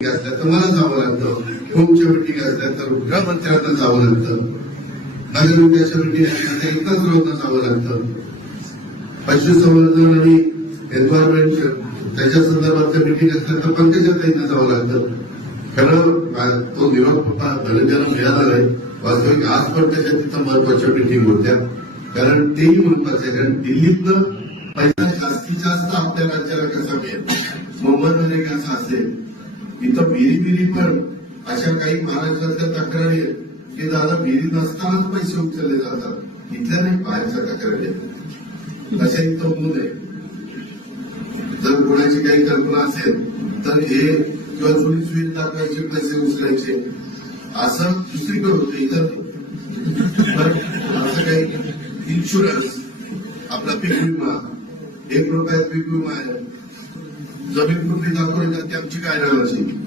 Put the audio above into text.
असल्या तर मला जावं लागतं, होमच्या मिटिंग असल्या तर गृहमंत्र्यांना जावं लागतं, नगरविकासाच्या मिटिंग असल्या तर एकच रोजनं जावं लागतं, पशुसंवर्धन आणि एन्व्हायरमेंट त्याच्या संदर्भातल्या मिटिंग असल्या तर पंकजाताईंना जावं लागतं. खरं तो निरोप धनंजयला मिळाला नाही. वास्तविक आज पण त्याच्या तिथं महत्वाच्या मिटिंग होत्या, कारण तेही महत्वाचं आहे. कारण दिल्लीतनं पैसा जास्तीत जास्त आपल्या राज्याला कसा मिळेल, मोबदला कसा असेल. इथं विहिरी पण अशा काही महाराष्ट्रातल्या तक्रारी आहेत की दादा विहिरी नसतानाच पैसे उचलले जातात, इथल्या नाही बाहेरच्या तक्रारी आहेत. अशा इथं होऊ नये. जर कोणाची काही कल्पना असेल तर हे किंवा जुनी सुविधा दाखवायचे पैसे उचलायचे असं दुसरीकडे होतं, इथं असं काही. इन्शुरन्स आपला पीक विमा, 1 रुपयात पीक विमा आहे, जमीन कुठली दाखवली तर ती आमची काय राहायची.